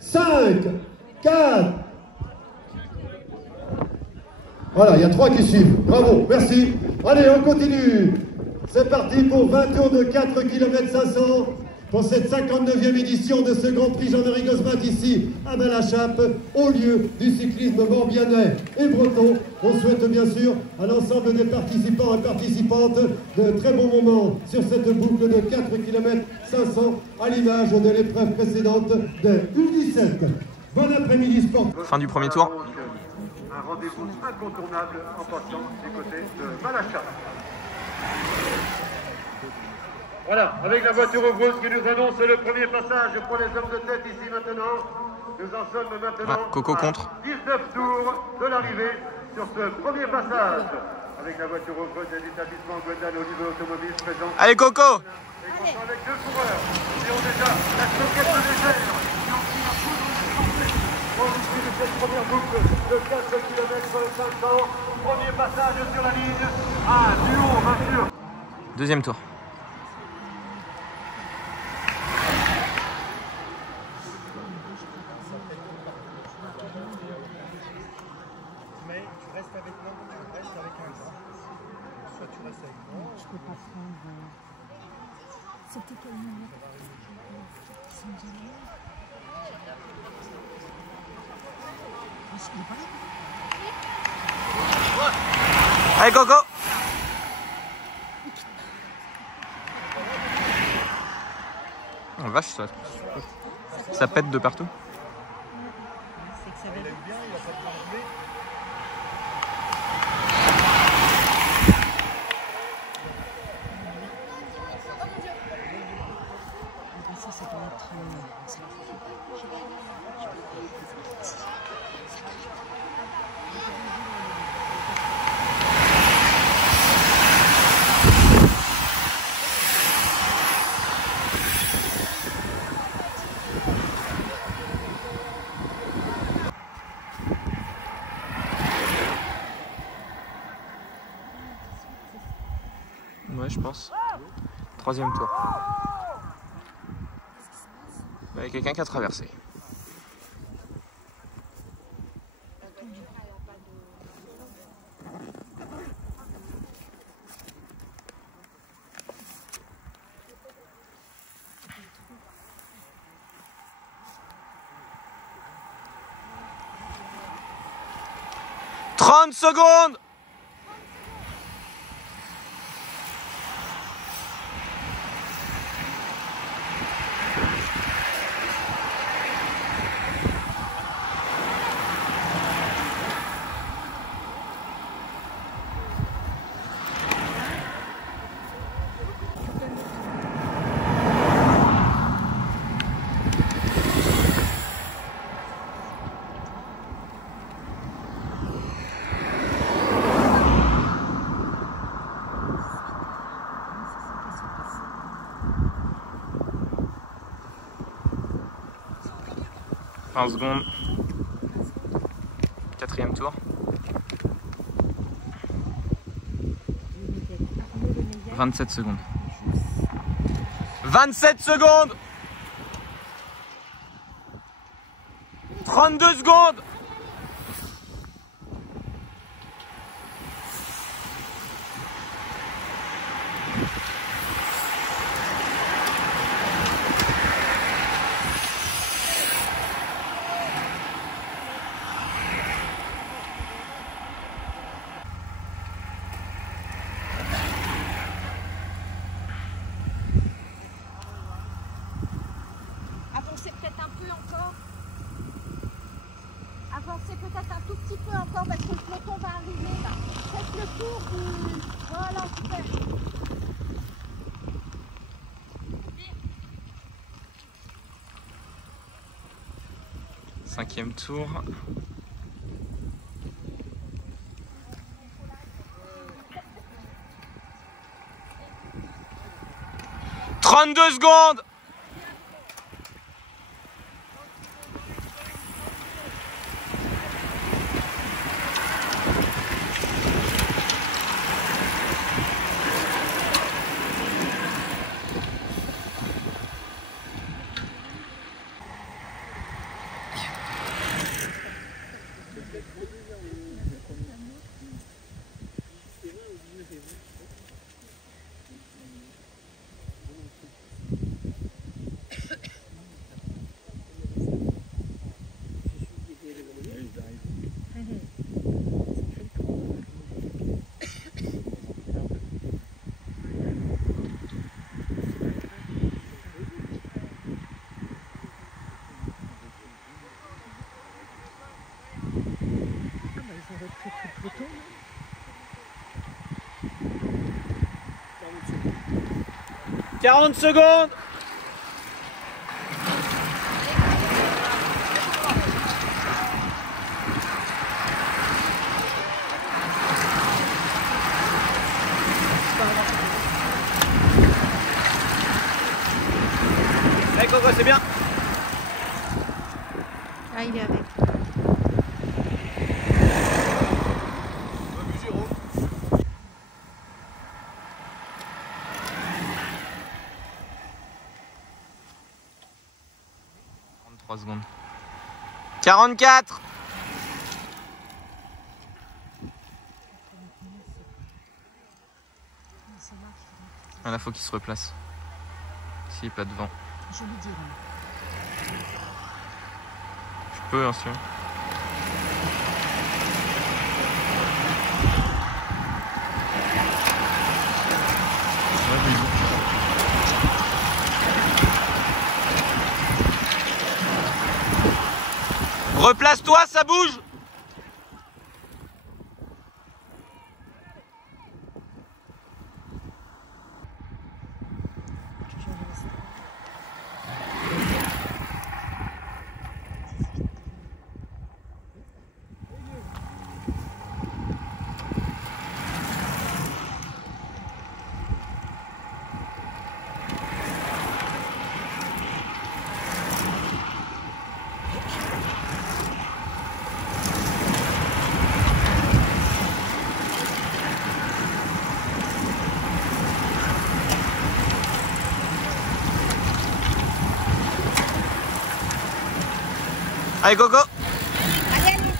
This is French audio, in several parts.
5, 4. Voilà, il y a 3 qui suivent. Bravo, merci. Allez, on continue. C'est parti pour 20 tours de 4 km 500 pour cette 59e édition de ce Grand Prix Jean-Marie Gosmat ici à Malachappe, au lieu du cyclisme morbihanais et breton. On souhaite bien sûr à l'ensemble des participants et participantes de très bons moments sur cette boucle de 4 km 500 à l'image de l'épreuve précédente de U17. Bon après-midi sportif. Fin du premier tour. Un rendez-vous incontournable en passant du côté de Malachappe. Voilà, avec la voiture aux grosses qui nous annonce le premier passage pour les hommes de tête ici maintenant. Nous en sommes maintenant Coco contre. 19 tours de l'arrivée sur ce premier passage. Avec la voiture aux grosses de l'établissement Gwendal Olivier Automobile présent. Allez Coco! Et content avec 2 coureurs qui ont déjà la choquette légère. Qui ont pris la poudre au début de cette première boucle de 4 km 500. Premier passage sur la ligne. Un duo, bien sûr. Deuxième tour. Mais tu restes avec moi, tu restes avec un gars. Soit tu restes avec moi. Je peux pas prendre. C'était quel numéro? Allez Coco! Oh vache, ça pète de partout. C'est que ça va. Il aime bien, il a pas de parler. Ça, ça doit être. Ouais, je pense. Troisième tour. Il y a quelqu'un qui a traversé. « 30 secondes ! secondes. Quatrième tour. 27 secondes. 27 secondes. 32 secondes. Avancez peut-être un peu encore. Avancez peut-être un tout petit peu encore parce que le peloton va arriver là. Faites le tour du... Voilà, super. Cinquième tour. 32 secondes. 40 secondes. Allez Coco, c'est bien. Ah, il est avec. Secondes. 44. Ah là, faut qu'il se replace. S'il n'est pas devant. Je lui dirai. Je peux, hein, si tu veux. Replace-toi, ça bouge. Allez Coco. Allez, allez.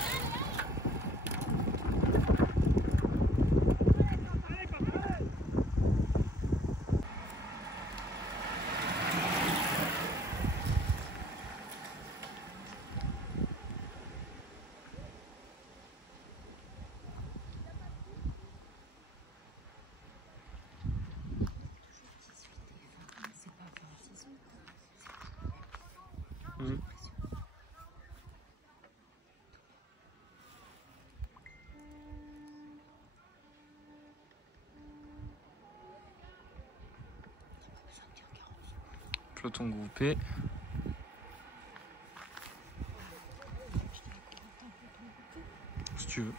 Peloton groupé. Si tu veux.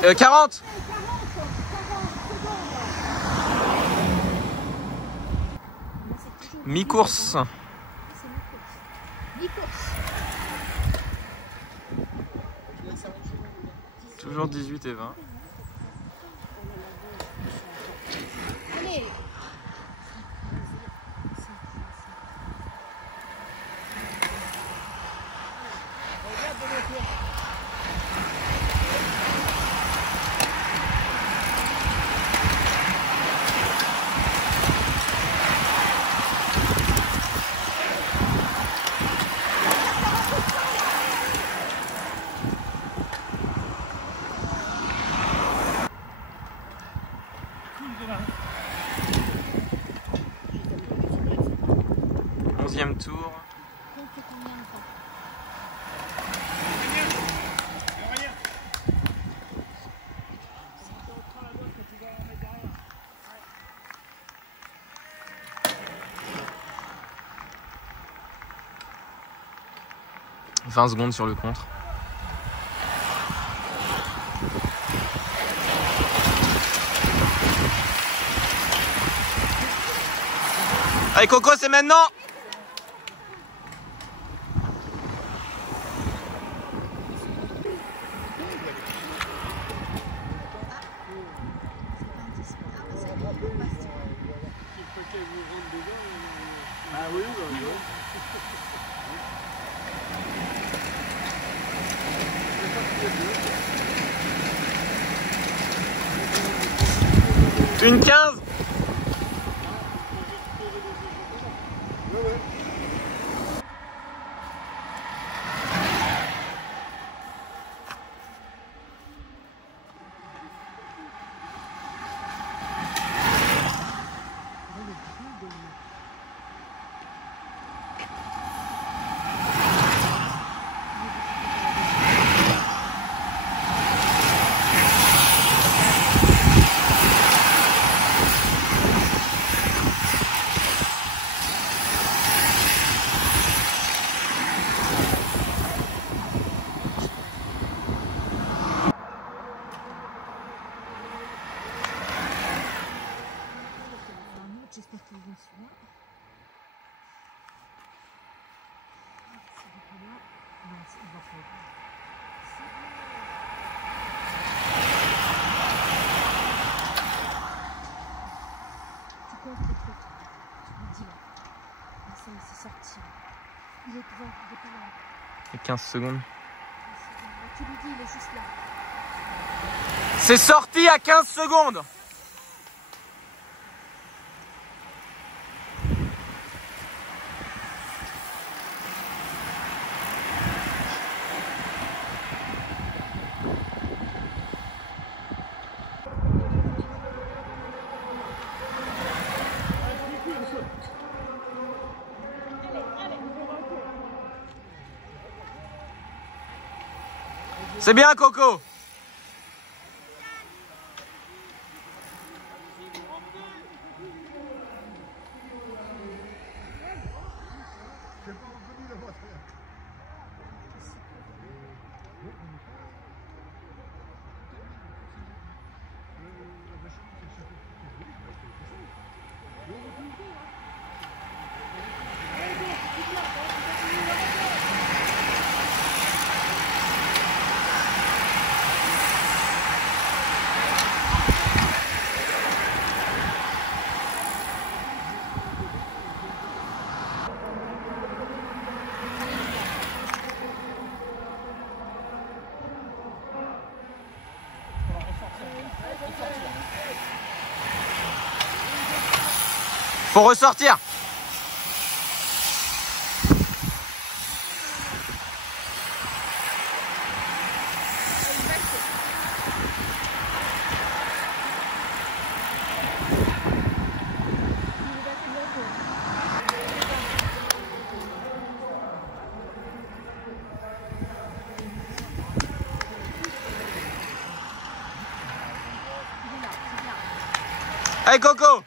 Donc, 40. 40 secondes. Mi-course. C'est mi-course. Toujours 18 et 20. Allez. Onzième tour. Compte combien de temps? « 20 secondes sur le contre. Allez Coco, c'est maintenant. Ah oui, Une 15. celui-là. Non, il va pas. Tu comptes le truc. Je lui dis là. Ah, ça y est, c'est sorti. Il est devant, il est pas là. Et 15 secondes. Tu lui dis, il est juste là. C'est sorti à 15 secondes. C'est bien, Coco. Faut ressortir. Hey Coco.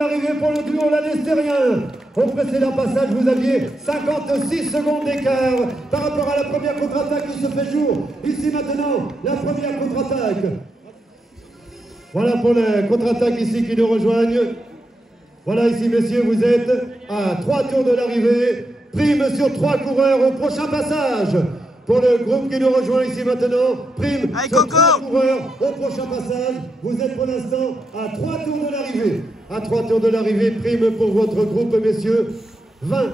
Arrivé pour le duo l'Alestérien. Au précédent passage, vous aviez 56 secondes d'écart par rapport à la première contre-attaque qui se fait jour. Ici maintenant, la première contre-attaque. Voilà pour la contre-attaque ici qui nous rejoignent. Voilà ici, messieurs, vous êtes à 3 tours de l'arrivée. Prime sur 3 coureurs au prochain passage. Pour le groupe qui nous rejoint ici maintenant, prime sur 3 coureurs au prochain passage. Vous êtes pour l'instant à 3 tours de l'arrivée. À 3 tours de l'arrivée, prime pour votre groupe, messieurs. 20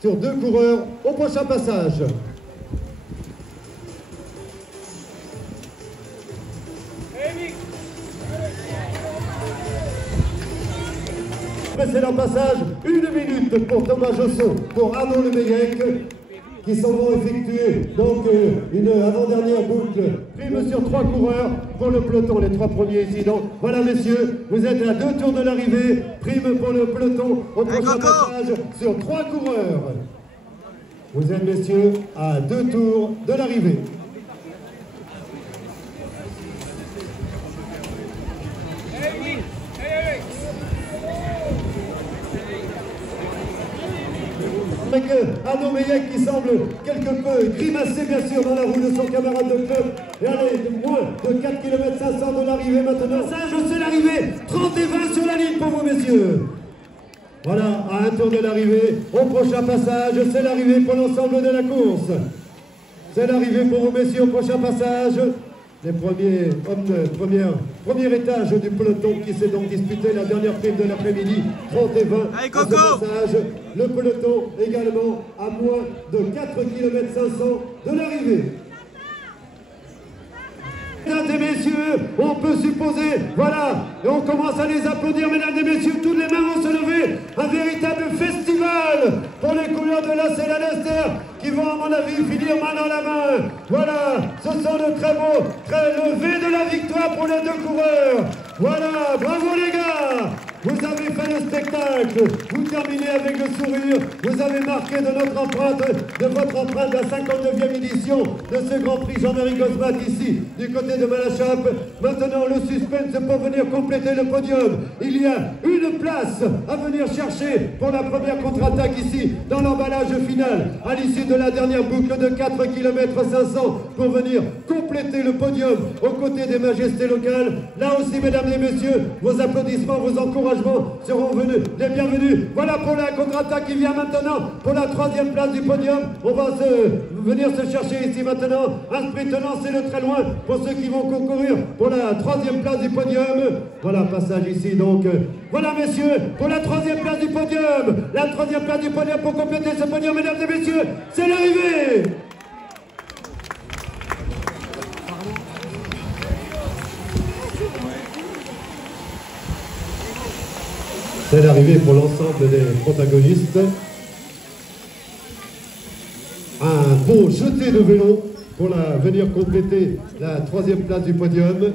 sur 2 coureurs au prochain passage. Précédent passage, 1 minute pour Thomas Josson, pour Arnaud Lemeyec, qui s'en vont effectuer donc une avant-dernière boucle. Prime sur 3 coureurs pour le peloton, les 3 premiers ici. Donc voilà, messieurs, vous êtes à 2 tours de l'arrivée. Prime pour le peloton au prochain passage sur 3 coureurs. Vous êtes, messieurs, à 2 tours de l'arrivée. Avec Arnaud Lemeyec qui semble quelque peu grimacer bien sûr dans la roue de son camarade de club. Et allez, moins de 4 km 500 de l'arrivée maintenant. Passage, c'est l'arrivée. 30 et 20 sur la ligne pour vous, messieurs. Voilà, à 1 tour de l'arrivée. Au prochain passage, c'est l'arrivée pour l'ensemble de la course. C'est l'arrivée pour vous, messieurs, au prochain passage. Les premiers premier étage du peloton qui s'est donc disputé la dernière prime de l'après-midi, 30 et 20. Allez, à ce passage, le peloton également à moins de 4 km 500 de l'arrivée. Mesdames et messieurs, on peut supposer, voilà, et on commence à les applaudir, mesdames et messieurs, toutes les mains vont se lever, un véritable festival pour les couleurs de la Selle Alester qui vont, à mon avis, finir main dans la main. Voilà, ce sont de très beaux, très levés de la victoire pour les 2 coureurs. Voilà, bravo les gars, vous avez fait le spectacle. Vous terminez avec le sourire. Vous avez marqué de votre empreinte la 59e édition de ce Grand Prix Jean-Marie Gosmat ici, du côté de Malachappe. Maintenant, le suspense pour venir compléter le podium. Il y a une place à venir chercher pour la première contre-attaque ici, dans l'emballage final, à l'issue de la dernière boucle de 4 km 500 pour venir compléter le podium aux côtés des majestés locales. Là aussi, mesdames et messieurs, vos applaudissements, vos encouragements seront les bienvenus. Voilà pour la contre-attaque qui vient maintenant pour la 3e place du podium. On va venir se chercher ici maintenant un sprint lancé de très loin pour ceux qui vont concourir pour la 3e place du podium. Voilà, passage ici donc. Voilà, messieurs, pour la 3e place du podium. La 3e place du podium pour compléter ce podium, mesdames et messieurs, c'est l'arrivée. C'est l'arrivée pour l'ensemble des protagonistes. Un beau jeté de vélo pour venir compléter la 3e place du podium.